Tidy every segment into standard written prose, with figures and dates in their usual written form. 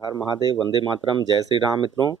हर महादेव, वंदे मातरम, जय श्री राम मित्रों।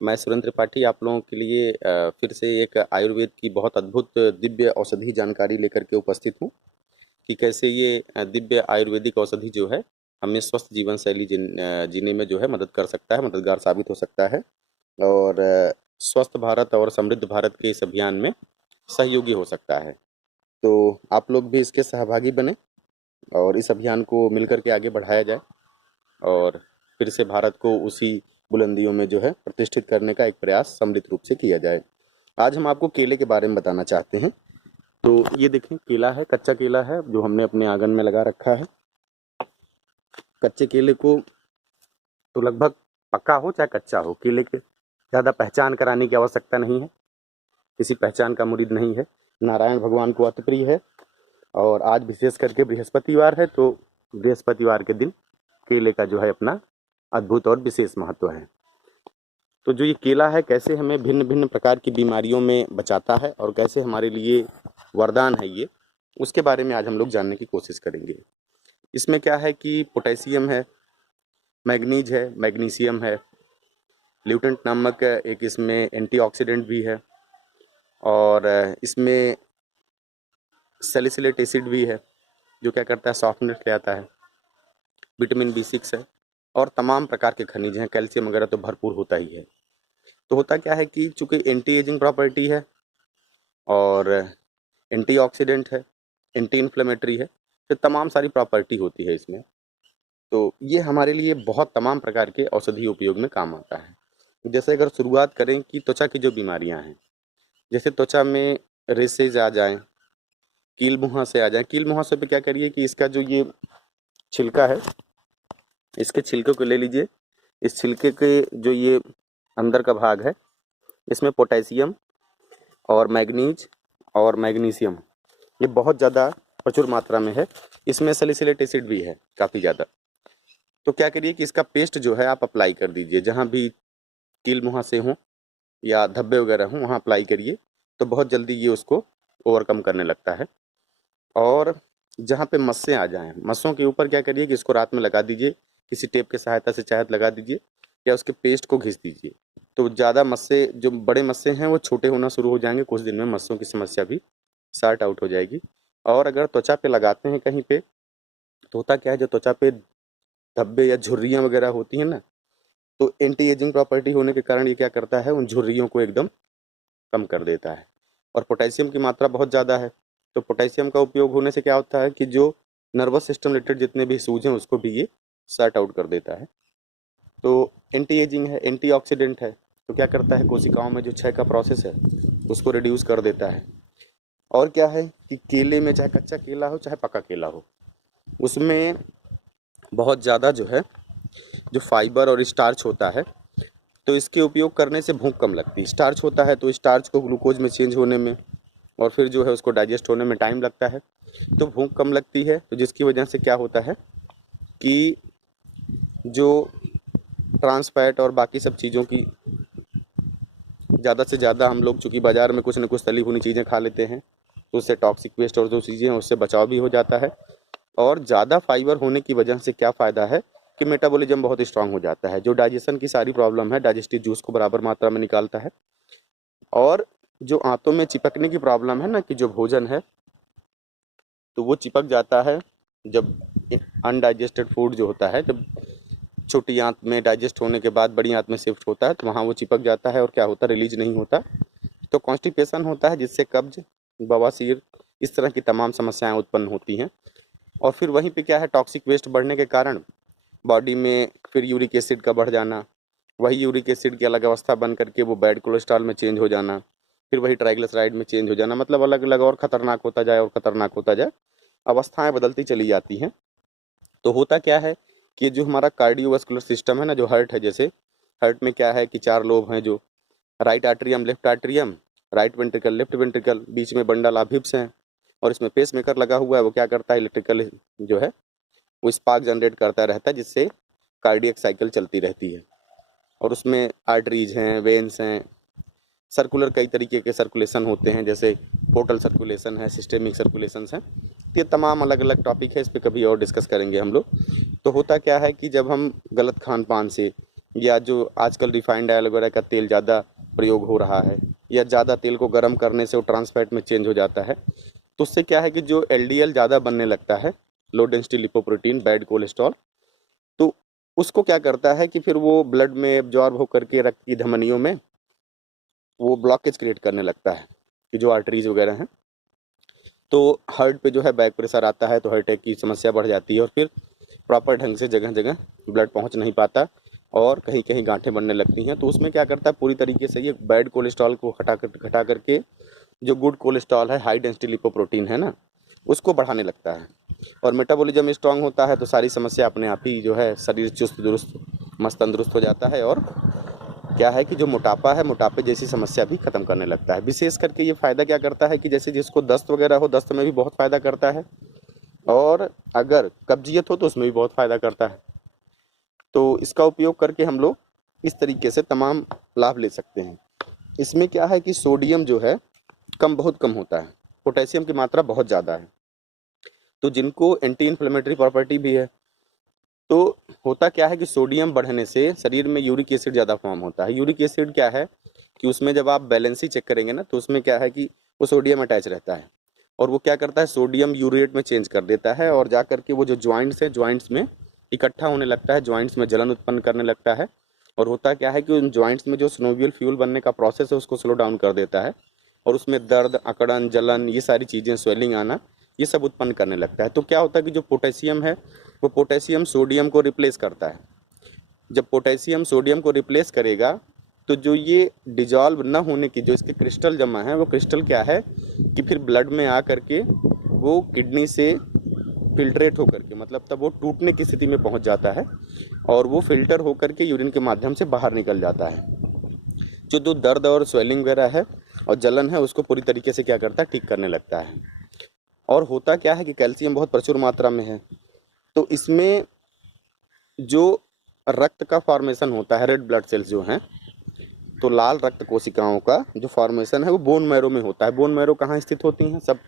मैं सुरेंद्र त्रिपाठी आप लोगों के लिए फिर से एक आयुर्वेद की बहुत अद्भुत दिव्य औषधि जानकारी लेकर के उपस्थित हूँ कि कैसे ये दिव्य आयुर्वेदिक औषधि जो है हमें स्वस्थ जीवन शैली जीने में जो है मदद कर सकता है, मददगार साबित हो सकता है और स्वस्थ भारत और समृद्ध भारत के इस अभियान में सहयोगी हो सकता है। तो आप लोग भी इसके सहभागी बने और इस अभियान को मिलकर के आगे बढ़ाया जाए और फिर से भारत को उसी बुलंदियों में जो है प्रतिष्ठित करने का एक प्रयास सम्मिलित रूप से किया जाए। आज हम आपको केले के बारे में बताना चाहते हैं। तो ये देखें, केला है, कच्चा केला है जो हमने अपने आंगन में लगा रखा है। कच्चे केले को तो लगभग पक्का हो चाहे कच्चा हो, केले के ज़्यादा पहचान कराने की आवश्यकता नहीं है, किसी पहचान का मुरीद नहीं है। नारायण भगवान को अति प्रिय है और आज विशेष करके बृहस्पतिवार है, तो बृहस्पतिवार के दिन केले का जो है अपना अद्भुत और विशेष महत्व है। तो जो ये केला है कैसे हमें भिन्न भिन्न प्रकार की बीमारियों में बचाता है और कैसे हमारे लिए वरदान है ये, उसके बारे में आज हम लोग जानने की कोशिश करेंगे। इसमें क्या है कि पोटेशियम है, मैग्नीज है, मैग्नीशियम है, ल्यूटेंट नामक एक इसमें एंटीऑक्सीडेंट भी है और इसमें सैलिसिलेट एसिड भी है जो क्या करता है, सॉफ्टनेस ले आता है। विटामिन B6 है और तमाम प्रकार के खनिज हैं, कैल्शियम वगैरह तो भरपूर होता ही है। तो होता क्या है कि चूंकि एंटी एजिंग प्रॉपर्टी है और एंटीऑक्सीडेंट है, एंटी इन्फ्लेमेटरी है, तो तमाम सारी प्रॉपर्टी होती है इसमें। तो ये हमारे लिए बहुत तमाम प्रकार के औषधि उपयोग में काम आता है। जैसे अगर शुरुआत करें कि त्वचा की जो बीमारियां हैं, जैसे त्वचा में रेसेज आ जाएं, कील मुहासे आ जाएं। कील मुहासे पे क्या करिए कि इसका जो ये छिलका है, इसके छिलके को ले लीजिए। इस छिलके के जो ये अंदर का भाग है, इसमें पोटेशियम और मैग्नीज और मैग्नीशियम ये बहुत ज़्यादा प्रचुर मात्रा में है। इसमें सैलिसिलेट एसिड भी है काफ़ी ज़्यादा। तो क्या करिए कि इसका पेस्ट जो है आप अप्लाई कर दीजिए, जहाँ भी कील मुहासे हों या धब्बे वगैरह हों वहाँ अप्लाई करिए, तो बहुत जल्दी ये उसको ओवरकम करने लगता है। और जहाँ पे मस्सें आ जाएं, मस्सों के ऊपर क्या करिए कि इसको रात में लगा दीजिए, किसी टेप की सहायता से चाहे लगा दीजिए या उसके पेस्ट को घिस दीजिए। तो ज़्यादा मस्से, जो बड़े मस्से हैं वो छोटे होना शुरू हो जाएंगे, कुछ दिन में मस्सों की समस्या भी सॉर्ट आउट हो जाएगी। और अगर त्वचा पे लगाते हैं कहीं पे, तो होता क्या है, जो त्वचा पे धब्बे या झुर्रियाँ वगैरह होती हैं ना, तो एंटी एजिंग प्रॉपर्टी होने के कारण ये क्या करता है, उन झुर्रियों को एकदम कम कर देता है। और पोटेशियम की मात्रा बहुत ज़्यादा है, तो पोटेशियम का उपयोग होने से क्या होता है कि जो नर्वस सिस्टम रिलेटेड जितने भी सूज हैं उसको भी ये सॉर्ट आउट कर देता है। तो एंटी एजिंग है, एंटीऑक्सीडेंट है, तो क्या करता है, कोशिकाओं में जो क्षय का प्रोसेस है उसको रिड्यूस कर देता है। और क्या है कि केले में, चाहे कच्चा केला हो चाहे पका केला हो, उसमें बहुत ज़्यादा जो है जो फाइबर और स्टार्च होता है, तो इसके उपयोग करने से भूख कम लगती है। स्टार्च होता है तो स्टार्च को ग्लूकोज में चेंज होने में और फिर जो है उसको डाइजेस्ट होने में टाइम लगता है, तो भूख कम लगती है। तो जिसकी वजह से क्या होता है कि जो ट्रांस फैट और बाकी सब चीज़ों की ज़्यादा से ज़्यादा हम लोग चूँकि बाज़ार में कुछ न कुछ तली भुनी चीज़ें खा लेते हैं, तो उससे टॉक्सिक वेस्ट और जो चीज़ें हैं उससे बचाव भी हो जाता है। और ज़्यादा फाइबर होने की वजह से क्या फ़ायदा है कि मेटाबॉलिज्म बहुत स्ट्रांग हो जाता है। जो डाइजेशन की सारी प्रॉब्लम है, डाइजेस्टिव जूस को बराबर मात्रा में निकालता है। और जो आंतों में चिपकने की प्रॉब्लम है ना, कि जो भोजन है तो वो चिपक जाता है जब अनडाइजेस्टेड फूड जो होता है, जब छोटी आंत में डाइजेस्ट होने के बाद बड़ी आंत में शिफ्ट होता है, तो वहाँ वो चिपक जाता है और क्या होता है, रिलीज नहीं होता। तो कॉन्स्टिपेशन होता है, जिससे कब्ज, बवासीर, इस तरह की तमाम समस्याएं उत्पन्न होती हैं। और फिर वहीं पे क्या है, टॉक्सिक वेस्ट बढ़ने के कारण बॉडी में फिर यूरिक एसिड का बढ़ जाना, वही यूरिक एसिड की अलग अवस्था बन करके वो बैड कोलेस्ट्रॉल में चेंज हो जाना, फिर वही ट्राइग्लिसराइड में चेंज हो जाना, मतलब अलग अलग और ख़तरनाक होता जाए और ख़तरनाक होता जाए, अवस्थाएं बदलती चली जाती हैं। तो होता क्या है कि जो हमारा कार्डियोवास्कुलर सिस्टम है ना, जो हार्ट है, जैसे हार्ट में क्या है कि 4 लोब हैं, जो right atrium, left atrium, right ventricle, left ventricle, बीच में बंडल ऑफ हिप्स हैं और इसमें पेस मेकर लगा हुआ है। वो क्या करता है, इलेक्ट्रिकल जो है वो स्पार्क जनरेट करता रहता है, जिससे कार्डियक साइकिल चलती रहती है। और उसमें आर्टरीज हैं, वेन्स हैं, सर्कुलर कई तरीके के सर्कुलेशन होते हैं, जैसे पोर्टल सर्कुलेशन है, सिस्टेमिक सर्कुलेशन हैं। ये तमाम अलग अलग टॉपिक है, इस पे कभी और डिस्कस करेंगे हम लोग। तो होता क्या है कि जब हम गलत खान पान से, या जो आजकल रिफाइंड ऑयल वगैरह का तेल ज़्यादा प्रयोग हो रहा है, या ज़्यादा तेल को गर्म करने से वो ट्रांस फैट में चेंज हो जाता है, तो उससे क्या है कि जो एलडीएल ज़्यादा बनने लगता है, low density lipoprotein, bad cholesterol, तो उसको क्या करता है कि फिर वो ब्लड में एब्जॉर्ब होकर के रक्त की धमनियों में वो ब्लॉकेज क्रिएट करने लगता है, कि जो आर्टरीज वगैरह हैं, तो हार्ट पे जो है बैक प्रेशर आता है, तो हार्ट अटैक की समस्या बढ़ जाती है, और फिर प्रॉपर ढंग से जगह जगह ब्लड पहुंच नहीं पाता, और कहीं कहीं गांठें बनने लगती हैं। तो उसमें क्या करता है, पूरी तरीके से ये बैड कोलेस्ट्रॉल को घटा करके जो गुड कोलेस्ट्रॉल है, हाई डेंसिटी लिपोप्रोटीन है ना, उसको बढ़ाने लगता है। और मेटाबॉलिज्म स्ट्रांग होता है तो सारी समस्या अपने आप ही जो है, शरीर चुस्त दुरुस्त मस्त तंदुरुस्त हो जाता है, और क्या है कि जो मोटापा है, मोटापे जैसी समस्या भी खत्म करने लगता है। विशेष करके ये फ़ायदा क्या करता है कि जैसे जिसको दस्त वगैरह हो, दस्त में भी बहुत फ़ायदा करता है, और अगर कब्जियत हो तो उसमें भी बहुत फ़ायदा करता है। तो इसका उपयोग करके हम लोग इस तरीके से तमाम लाभ ले सकते हैं। इसमें क्या है कि सोडियम जो है बहुत कम होता है, पोटेशियम की मात्रा बहुत ज़्यादा है। तो जिनको एंटी इन्फ्लेमेटरी प्रॉपर्टी भी है, तो होता क्या है कि सोडियम बढ़ने से शरीर में यूरिक एसिड ज़्यादा फॉर्म होता है। यूरिक एसिड क्या है कि उसमें जब आप बैलेंसी चेक करेंगे ना, तो उसमें क्या है कि वो सोडियम अटैच रहता है, और वो क्या करता है, सोडियम यूरेट में चेंज कर देता है, और जा करके वो जो जॉइंट्स है, जॉइंट्स में इकट्ठा होने लगता है, जॉइंट्स में जलन उत्पन्न करने लगता है। और होता क्या है कि उन जॉइंट्स में जो स्नोवियल फ्यूल बनने का प्रोसेस है उसको स्लो डाउन कर देता है, और उसमें दर्द, अकड़न, जलन, ये सारी चीज़ें, स्वेलिंग आना, ये सब उत्पन्न करने लगता है। तो क्या होता है कि जो पोटेशियम है, वो पोटेशियम सोडियम को रिप्लेस करता है। जब पोटेशियम सोडियम को रिप्लेस करेगा, तो जो ये डिजॉल्व न होने की जो इसके क्रिस्टल जमा है, वो क्रिस्टल क्या है कि फिर ब्लड में आ करके वो किडनी से फिल्ट्रेट होकर के, मतलब तब वो टूटने की स्थिति में पहुंच जाता है, और वो फिल्टर होकर के यूरिन के माध्यम से बाहर निकल जाता है। जो दर्द और स्वेलिंग वगैरह है और जलन है, उसको पूरी तरीके से क्या करता है, ठीक करने लगता है। और होता क्या है कि कैल्शियम बहुत प्रचुर मात्रा में है, तो इसमें जो रक्त का फॉर्मेशन होता है, रेड ब्लड सेल्स जो हैं, तो लाल रक्त कोशिकाओं का जो फॉर्मेशन है वो बोन मैरो में होता है। बोन मैरो कहाँ स्थित होती हैं, सब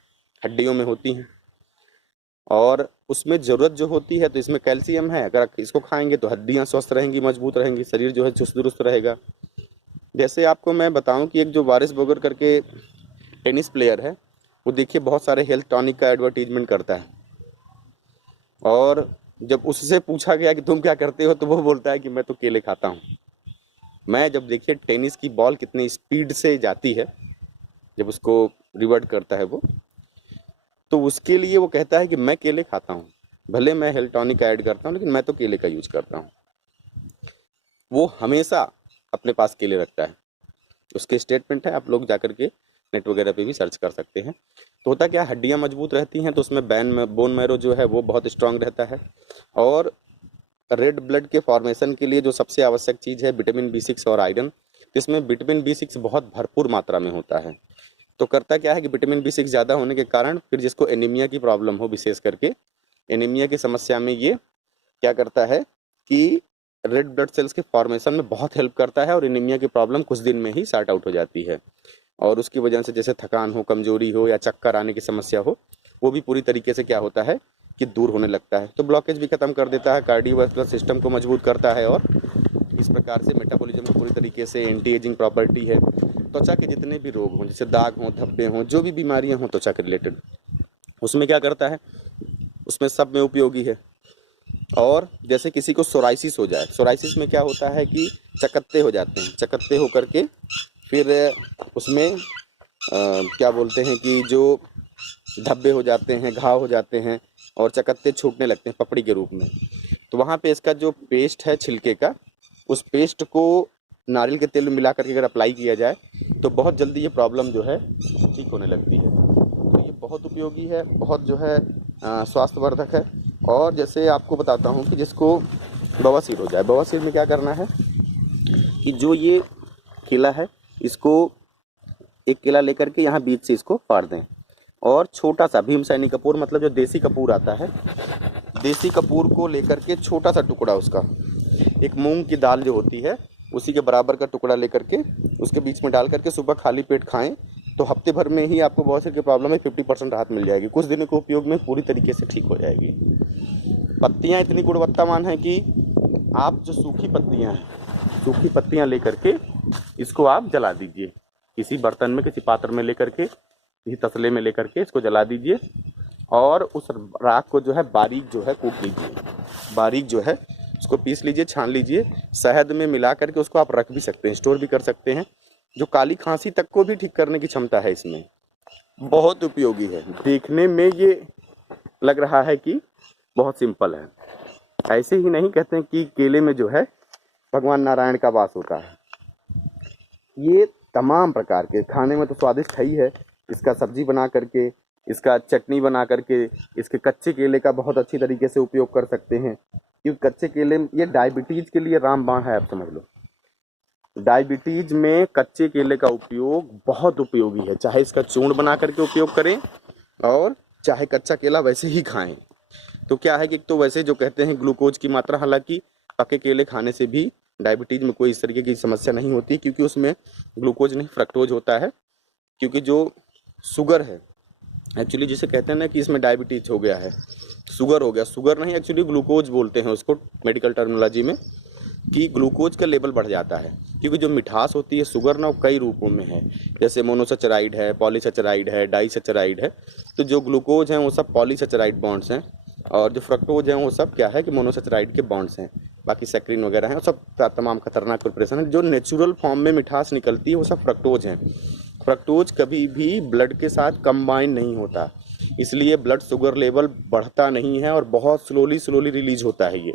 हड्डियों में होती हैं, और उसमें ज़रूरत जो होती है, तो इसमें कैल्शियम है। अगर इसको खाएंगे तो हड्डियाँ स्वस्थ रहेंगी, मजबूत रहेंगी, शरीर जो है चुस्त दुरुस्त रहेगा। जैसे आपको मैं बताऊं कि एक जो वारिस बोगर करके टेनिस प्लेयर है, वो देखिए बहुत सारे हेल्थ टॉनिक का एडवर्टीजमेंट करता है, और जब उससे पूछा गया कि तुम क्या करते हो, तो वो बोलता है कि मैं तो केले खाता हूँ। मैं जब देखिए टेनिस की बॉल कितनी स्पीड से जाती है, जब उसको रिवर्ट करता है वो, तो उसके लिए वो कहता है कि मैं केले खाता हूँ, भले मैं हेल्थ टॉनिक ऐड करता हूँ, लेकिन मैं तो केले का यूज करता हूँ। वो हमेशा अपने पास केले रखता है, उसके स्टेटमेंट है, आप लोग जाकर के नेट वगैरह पे भी सर्च कर सकते हैं। तो होता क्या, हड्डियाँ मजबूत रहती हैं, तो उसमें बोन मैरो जो है वो बहुत स्ट्रांग रहता है। और रेड ब्लड के फॉर्मेशन के लिए जो सबसे आवश्यक चीज़ है, विटामिन B6 और आयरन, इसमें विटामिन B6 बहुत भरपूर मात्रा में होता है। तो करता क्या है कि विटामिन B6 ज़्यादा होने के कारण फिर जिसको एनीमिया की प्रॉब्लम हो, विशेष करके एनीमिया की समस्या में ये क्या करता है कि रेड ब्लड सेल्स के फॉर्मेशन में बहुत हेल्प करता है, और एनीमिया की प्रॉब्लम कुछ दिन में ही सॉर्ट आउट हो जाती है। और उसकी वजह से जैसे थकान हो, कमजोरी हो, या चक्कर आने की समस्या हो, वो भी पूरी तरीके से क्या होता है कि दूर होने लगता है। तो ब्लॉकेज भी खत्म कर देता है, कार्डियोवास्कुलर सिस्टम को मजबूत करता है, और इस प्रकार से मेटाबॉलिज्म की पूरी तरीके से एंटी एजिंग प्रॉपर्टी है। त्वचा के जितने भी रोग हों, जैसे दाग हों, धब्बे हों, जो भी बीमारियां हों त्वचा के रिलेटेड, उसमें क्या करता है, उसमें सब में उपयोगी है। और जैसे किसी को सोराइसिस हो जाए, सोराइसिस में क्या होता है कि चकत्ते हो जाते हैं, चकत्ते होकर के फिर उसमें क्या बोलते हैं कि जो धब्बे हो जाते हैं, घाव हो जाते हैं, और चकत्ते छूटने लगते हैं पपड़ी के रूप में। तो वहाँ पे इसका जो पेस्ट है छिलके का, उस पेस्ट को नारियल के तेल में मिला करके अगर अप्लाई किया जाए, तो बहुत जल्दी ये प्रॉब्लम जो है ठीक होने लगती है। तो ये बहुत उपयोगी है, बहुत जो है स्वास्थ्यवर्धक है। और जैसे आपको बताता हूँ कि जिसको बवासीर हो जाए, बवासीर में क्या करना है कि जो ये केला है, इसको एक केला लेकर के यहाँ बीच से इसको फाड़ दें, और छोटा सा भीमसेनी कपूर, मतलब जो देसी कपूर आता है, देसी कपूर को लेकर के छोटा सा टुकड़ा, उसका एक मूंग की दाल जो होती है उसी के बराबर का टुकड़ा लेकर के उसके बीच में डाल करके सुबह खाली पेट खाएं, तो हफ्ते भर में ही आपको बहुत से प्रॉब्लम में 50% राहत मिल जाएगी। कुछ दिनों के उपयोग में पूरी तरीके से ठीक हो जाएगी। पत्तियाँ इतनी गुणवत्तावान हैं कि आप जो सूखी पत्तियाँ लेकर के इसको आप जला दीजिए, किसी बर्तन में, किसी पात्र में लेकर के, किसी तसले में लेकर के इसको जला दीजिए और उस राख को जो है बारीक जो है कूट लीजिए, बारीक जो है उसको पीस लीजिए, छान लीजिए। शहद में मिला करके उसको आप रख भी सकते हैं, स्टोर भी कर सकते हैं। जो काली खांसी तक को भी ठीक करने की क्षमता है इसमें, बहुत उपयोगी है। देखने में ये लग रहा है कि बहुत सिंपल है, ऐसे ही नहीं कहते हैं कि केले में जो है भगवान नारायण का वास होता है। ये तमाम प्रकार के खाने में तो स्वादिष्ट है ही है, इसका सब्जी बना करके, इसका चटनी बना करके, इसके कच्चे केले का बहुत अच्छी तरीके से उपयोग कर सकते हैं, क्योंकि कच्चे केले ये डायबिटीज़ के लिए रामबाण है, आप समझ लो। डायबिटीज़ में कच्चे केले का उपयोग बहुत उपयोगी है, चाहे इसका चूर्ण बना करके उपयोग करें और चाहे कच्चा केला वैसे ही खाएं। तो क्या है कि तो वैसे जो कहते हैं ग्लूकोज की मात्रा, हालांकि पके केले खाने से भी डायबिटीज़ में कोई इस तरीके की समस्या नहीं होती, क्योंकि उसमें ग्लूकोज नहीं फ्रक्टोज होता है। क्योंकि जो शुगर है एक्चुअली, जिसे कहते हैं ना कि इसमें डायबिटीज़ हो गया है, शुगर हो गया, शुगर नहीं एक्चुअली ग्लूकोज बोलते हैं उसको मेडिकल टर्मिनोलॉजी में, कि ग्लूकोज का लेवल बढ़ जाता है। क्योंकि जो मिठास होती है शुगर ना, वो कई रूपों में है, जैसे मोनोसैचराइड है, पॉलीसैचराइड है, डाइसैचराइड है। तो जो ग्लूकोज हैं वो सब पॉलीसैचराइड बॉन्ड्स हैं, और जो फ्रक्टोज हैं वो सब क्या है कि मोनोसैचराइड के बॉन्ड्स हैं। बाकी सैक्रिन वगैरह हैं, सब तमाम खतरनाक प्रिपरेशन है। जो नेचुरल फॉर्म में मिठास निकलती है वो सब फ्रक्टोज हैं। फ्रक्टोज कभी भी ब्लड के साथ कंबाइन नहीं होता, इसलिए ब्लड शुगर लेवल बढ़ता नहीं है और बहुत स्लोली रिलीज होता है। ये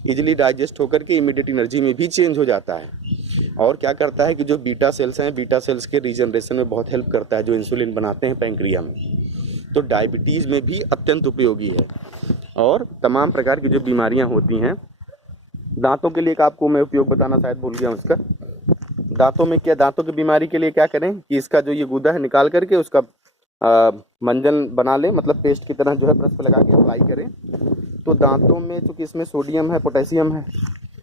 इजीली डाइजेस्ट होकर के इमीडिएट एनर्जी में भी चेंज हो जाता है। और क्या करता है कि जो बीटा सेल्स हैं, बीटा सेल्स के रीजनरेशन में बहुत हेल्प करता है, जो इंसुलिन बनाते हैं पैंक्रिया में। तो डायबिटीज़ में भी अत्यंत उपयोगी है। और तमाम प्रकार की जो बीमारियां होती हैं, दांतों के लिए एक आपको मैं उपयोग बताना शायद भूल गया हूँ इसका। दांतों में क्या, दांतों की बीमारी के लिए क्या करें कि इसका जो ये गूदा है निकाल करके उसका मंजन बना लें, मतलब पेस्ट की तरह जो है ब्रश पे लगा के अप्लाई करें। तो दांतों में चूँकि इसमें सोडियम है, पोटेशियम है,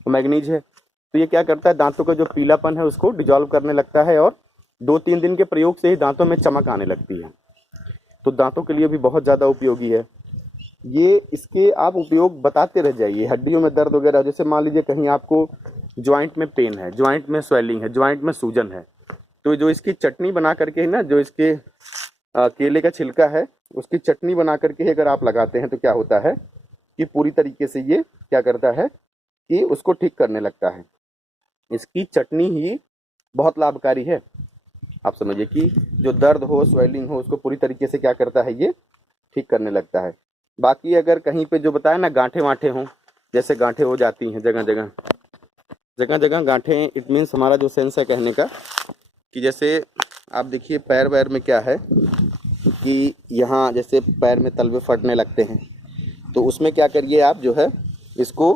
मैग्नीज है, तो ये क्या करता है दांतों का जो पीलापन है उसको डिजॉल्व करने लगता है और 2-3 दिन के प्रयोग से ही दांतों में चमक आने लगती है। तो दांतों के लिए भी बहुत ज़्यादा उपयोगी है ये। इसके आप उपयोग बताते रह जाइए। हड्डियों में दर्द वगैरह, जैसे मान लीजिए कहीं आपको जॉइंट में पेन है, जॉइंट में स्वेलिंग है, जॉइंट में सूजन है, तो जो इसकी चटनी बना करके ना, जो इसके केले का छिलका है उसकी चटनी बना करके अगर आप लगाते हैं तो क्या होता है कि पूरी तरीके से ये क्या करता है कि उसको ठीक करने लगता है। इसकी चटनी ही बहुत लाभकारी है। आप समझिए कि जो दर्द हो, स्वेलिंग हो, उसको पूरी तरीके से क्या करता है, ये ठीक करने लगता है। बाकी अगर कहीं पे जो बताया ना गांठें वांठें हों, जैसे गांठें हो जाती हैं जगह जगह गांठें, इट मीन्स हमारा जो सेंस है कहने का कि जैसे आप देखिए पैर वैर में क्या है कि यहाँ जैसे पैर में तलवे फटने लगते हैं, तो उसमें क्या करिए आप जो है इसको